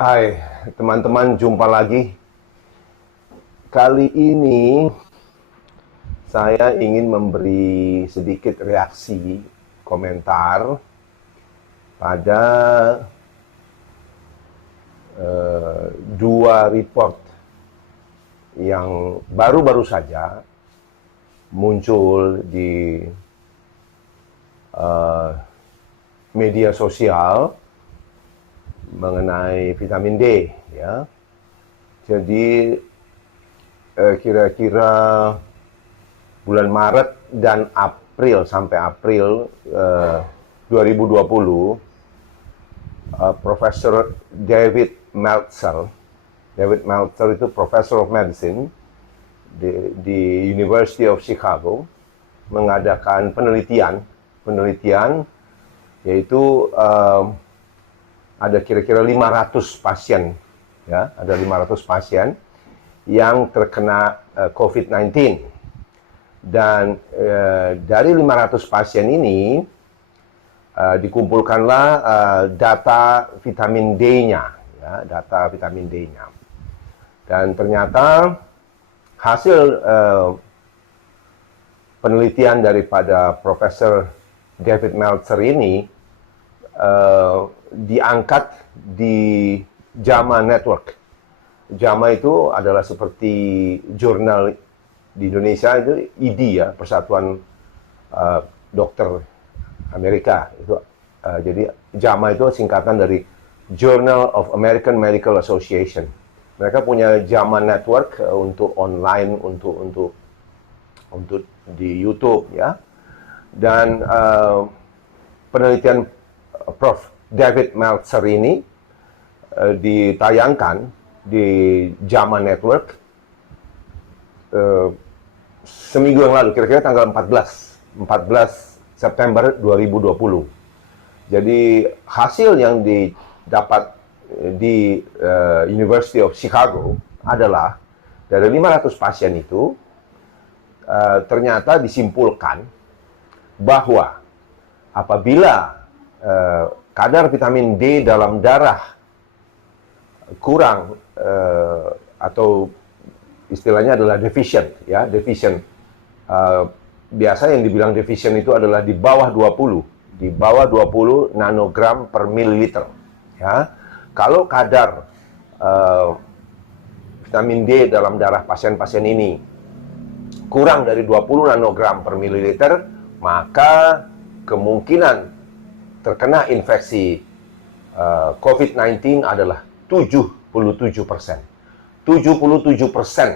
Hai, teman-teman, jumpa lagi. Kali ini saya ingin memberi sedikit reaksi, komentar pada dua report yang baru-baru saja muncul di media sosial mengenai vitamin D, ya. Jadi kira-kira bulan Maret dan April sampai April 2020, Profesor David Meltzer. David Meltzer itu Professor of Medicine di University of Chicago mengadakan penelitian yaitu ada kira-kira 500 pasien, ya, ada 500 pasien yang terkena COVID-19. Dan dari 500 pasien ini dikumpulkanlah data vitamin D-nya, ya, data vitamin D-nya. Dan ternyata hasil penelitian daripada Profesor David Meltzer ini diangkat di JAMA Network. JAMA itu adalah seperti jurnal di Indonesia itu ID, ya, Persatuan Dokter Amerika. Itu jadi JAMA itu singkatan dari Journal of American Medical Association. Mereka punya JAMA Network untuk online, untuk di YouTube, ya. Dan penelitian Prof. David Meltzer ini ditayangkan di JAMA Network seminggu yang lalu, kira-kira tanggal 14 September 2020. Jadi hasil yang didapat di University of Chicago adalah dari 500 pasien itu ternyata disimpulkan bahwa apabila kadar vitamin D dalam darah kurang atau istilahnya adalah deficient, ya, deficient. Biasa yang dibilang deficient itu adalah di bawah 20 nanogram per mililiter, ya. Kalau kadar vitamin D dalam darah pasien-pasien ini kurang dari 20 nanogram per mililiter, maka kemungkinan terkena infeksi COVID-19 adalah 77%. 77%,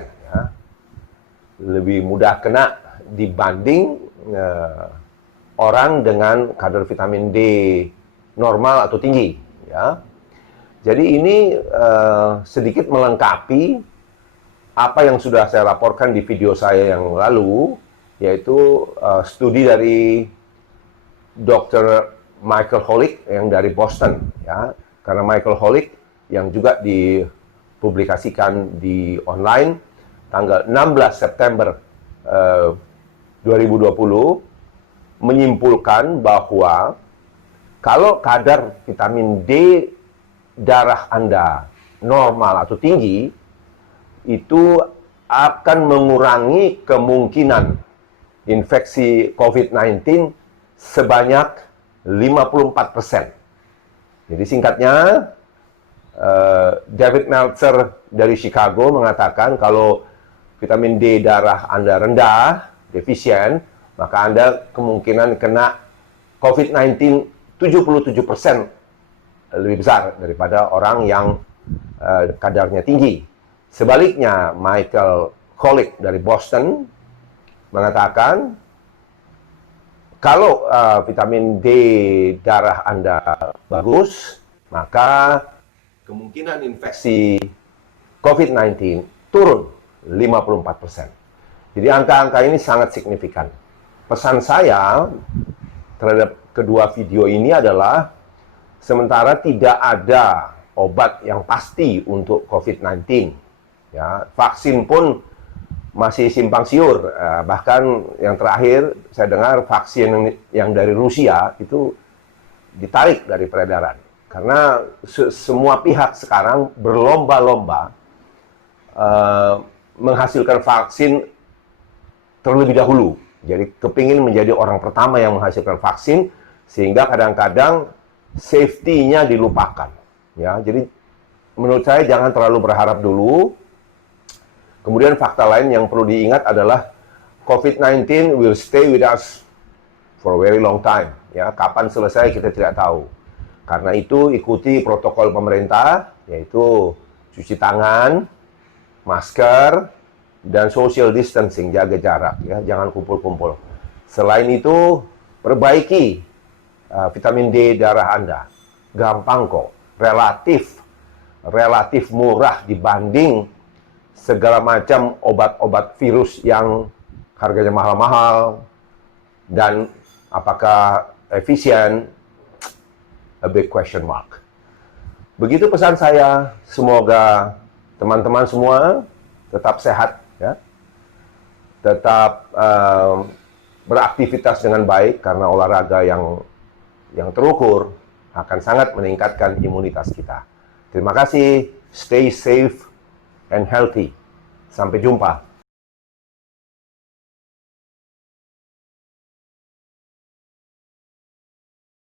ya, lebih mudah kena dibanding orang dengan kadar vitamin D normal atau tinggi, ya. Jadi ini sedikit melengkapi apa yang sudah saya laporkan di video saya yang lalu, yaitu studi dari Dr. Michael Holick yang dari Boston, ya. Karena Michael Holick yang juga dipublikasikan di online tanggal 16 September 2020 menyimpulkan bahwa kalau kadar vitamin D darah Anda normal atau tinggi, itu akan mengurangi kemungkinan infeksi COVID-19 sebanyak 54%. Jadi singkatnya, David Meltzer dari Chicago mengatakan kalau vitamin D darah Anda rendah, defisien, maka Anda kemungkinan kena COVID-19 77% lebih besar daripada orang yang kadarnya tinggi. Sebaliknya, Michael Holick dari Boston mengatakan kalau vitamin D darah Anda bagus, maka kemungkinan infeksi COVID-19 turun 54%. Jadi angka-angka ini sangat signifikan. Pesan saya terhadap kedua video ini adalah, sementara tidak ada obat yang pasti untuk COVID-19, ya, vaksin pun masih simpang siur. Bahkan yang terakhir saya dengar vaksin yang dari Rusia itu ditarik dari peredaran Karena semua pihak sekarang berlomba-lomba menghasilkan vaksin terlebih dahulu. Jadi kepingin menjadi orang pertama yang menghasilkan vaksin, sehingga kadang-kadang safety-nya dilupakan. Ya, jadi menurut saya jangan terlalu berharap dulu. Kemudian fakta lain yang perlu diingat adalah COVID-19 will stay with us for a very long time. Ya, kapan selesai kita tidak tahu. Karena itu ikuti protokol pemerintah, yaitu cuci tangan, masker, dan social distancing, jaga jarak, ya, jangan kumpul-kumpul. Selain itu, perbaiki vitamin D darah Anda. Gampang kok, relatif murah dibanding segala macam obat-obat virus yang harganya mahal-mahal, dan apakah efisien, a big question mark. Begitu pesan saya, semoga teman-teman semua tetap sehat, ya, tetap beraktivitas dengan baik, karena olahraga yang terukur akan sangat meningkatkan imunitas kita. Terima kasih, stay safe and healthy. Sampai jumpa.